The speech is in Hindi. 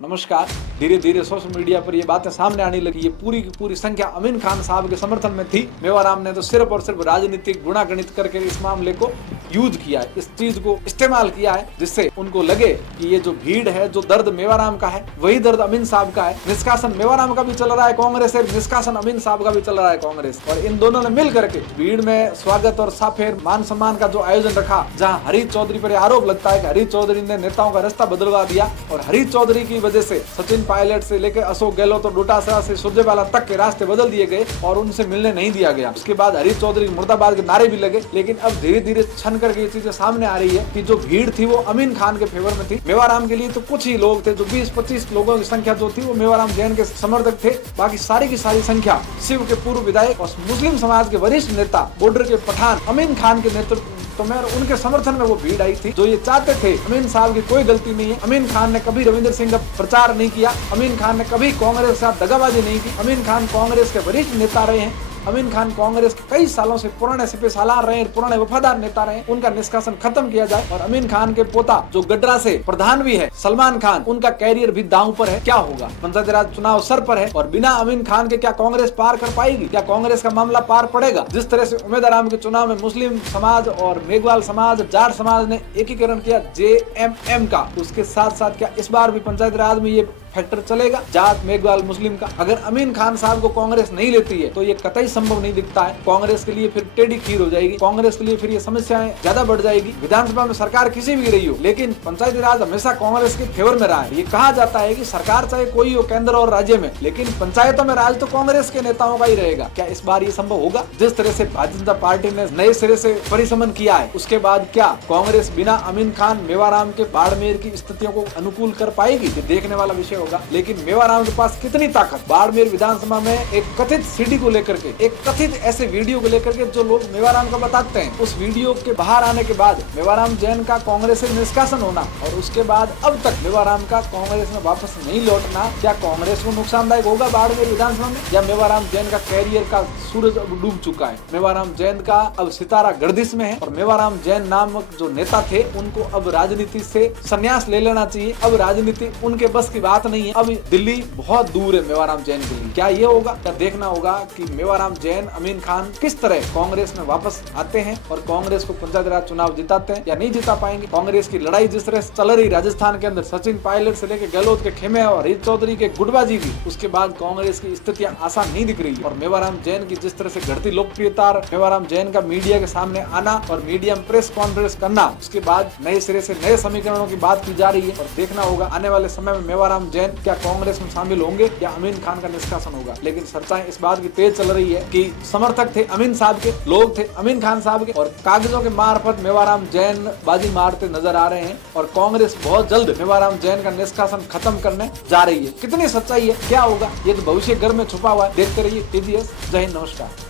नमस्कार। धीरे धीरे सोशल मीडिया पर ये बातें सामने आने लगी। ये पूरी की पूरी संख्या अमीन खान साहब के समर्थन में थी। मेवाराम ने तो सिर्फ और सिर्फ राजनीतिक गुणागणित करके इस मामले को यूज किया है, इस चीज को इस्तेमाल किया है, जिससे उनको लगे कि ये जो भीड़ है, जो दर्द मेवाराम का है, वही दर्द अमीन साहब का है। निष्कासन मेवाराम का भी चल रहा है कांग्रेस से, निष्कासन अमीन साहब का भी चल रहा है कांग्रेस। और इन दोनों ने मिल करके भीड़ में स्वागत और साफेर मान सम्मान का जो आयोजन रखा, जहाँ हरीश चौधरी पर आरोप लगता है कि हरीश चौधरी ने नेताओं का रास्ता बदलवा दिया और हरीश चौधरी की वजह से सचिन पायलट से लेकर अशोक गहलोत और डोटासरा से सुरजेवाला तक के रास्ते बदल दिए गए और उनसे मिलने नहीं दिया गया। उसके बाद हरीश चौधरी मुर्दाबाद के नारे भी लगे। लेकिन अब धीरे धीरे छन करके ये चीजें सामने आ रही है कि जो भीड़ थी वो अमीन खान के फेवर में थी। मेवाराम के लिए तो कुछ ही लोग थे, जो 20-25 लोगों की संख्या जो थी वो मेवाराम जैन के समर्थक थे। बाकी सारी की सारी संख्या शिव के पूर्व विधायक और मुस्लिम समाज के वरिष्ठ नेता बॉर्डर के पठान अमीन खान के नेतृत्व में और उनके समर्थन में वो भीड़ आई थी, जो ये चाहते थे अमीन साहब की कोई गलती नहीं है। अमीन खान ने कभी रविंद्र सिंह का प्रचार नहीं किया, अमीन खान ने कभी कांग्रेस के साथ दगाबाजी नहीं की। अमीन खान कांग्रेस के वरिष्ठ नेता रहे हैं। अमीन खान कांग्रेस के कई सालों से पुराने सिपह सालार रहे हैं, पुराने वफादार नेता रहे हैं। उनका निष्कासन खत्म किया जाए और अमीन खान के पोता जो गडरा से प्रधान भी है सलमान खान, उनका कैरियर भी दांव पर है। क्या होगा? पंचायत राज चुनाव सर पर है और बिना अमीन खान के क्या कांग्रेस पार कर पाएगी? क्या कांग्रेस का मामला पार पड़ेगा? जिस तरह से उम्मीदवार के चुनाव में मुस्लिम समाज और मेघवाल समाज, जाट समाज ने एकीकरण किया JMM का, उसके साथ साथ क्या इस बार भी पंचायत राज में ये फैक्टर चलेगा जाट मेघवाल मुस्लिम का? अगर अमीन खान साहब को कांग्रेस नहीं लेती है तो ये कतई संभव नहीं दिखता है। कांग्रेस के लिए फिर टेढ़ी खीर हो जाएगी, कांग्रेस के लिए फिर ये समस्याएं ज्यादा बढ़ जाएगी। विधानसभा में सरकार किसी भी रही हो, लेकिन पंचायती राज हमेशा कांग्रेस के फेवर में रहा है। ये कहा जाता है कि सरकार चाहे कोई हो केंद्र और राज्य में, लेकिन पंचायतों में राज तो कांग्रेस के नेताओं का ही रहेगा। क्या इस बार ये संभव होगा? जिस तरह से भारतीय जनता पार्टी ने नए सिरे से परिसमन किया है, उसके बाद क्या कांग्रेस बिना अमीन खान मेवाराम के बाड़मेर की स्थितियों को अनुकूल कर पाएगी? ये देखने वाला विषय होगा। लेकिन मेवाराम के पास कितनी ताकत? बाड़मेर विधानसभा में एक कथित सीडी को लेकर के, एक कथित ऐसे वीडियो को लेकर के जो लोग मेवाराम का बताते हैं, उस वीडियो के बाहर आने के बाद मेवाराम जैन का कांग्रेस से निष्कासन होना और उसके बाद अब तक मेवाराम का कांग्रेस में वापस नहीं लौटना, क्या कांग्रेस को नुकसानदायक होगा बाड़मेर विधानसभा में? या मेवाराम जैन का कैरियर का सूरज अब डूब चुका है? मेवाराम जैन का अब सितारा गर्दिश में है और मेवाराम जैन नामक जो नेता थे उनको अब राजनीति से संन्यास ले लेना चाहिए। अब राजनीति उनके बस की बात नहीं है। अब दिल्ली बहुत दूर है मेवाराम जैन के लिए। क्या ये होगा? क्या देखना होगा कि मेवाराम जैन, अमीन खान किस तरह कांग्रेस में वापस आते हैं और कांग्रेस को पंचायत राज चुनाव जिताते हैं या नहीं जिता पाएंगे। कांग्रेस की लड़ाई जिस तरह से चल रही राजस्थान के अंदर, सचिन पायलट से लेकर गहलोत के खेमे और हरीश चौधरी के गुटबाजी भी, उसके बाद कांग्रेस की स्थितियां आसान नहीं दिख रही। और मेवाराम जैन की जिस तरह से घटती लोकप्रियता, मेवाराम जैन का मीडिया के सामने आना और मीडिया में प्रेस कॉन्फ्रेंस करना, उसके बाद नए सिरे से नए समीकरणों की बात की जा रही है। और देखना होगा आने वाले समय में मेवाराम जैन क्या कांग्रेस में शामिल होंगे या अमीन खान का निष्कासन होगा। लेकिन चर्चाएं इस बात की तेज चल रही है कि समर्थक थे अमीन साहब के, लोग थे अमीन खान साहब के और कागजों के मार्फत मेवाराम जैन बाजी मारते नजर आ रहे हैं और कांग्रेस बहुत जल्द मेवाराम जैन का निष्कासन खत्म करने जा रही है। कितनी सच्चाई है, क्या होगा, ये तो भविष्य घर में छुपा हुआ है। देखते रहिए TGS। जय हिंद, नमस्कार।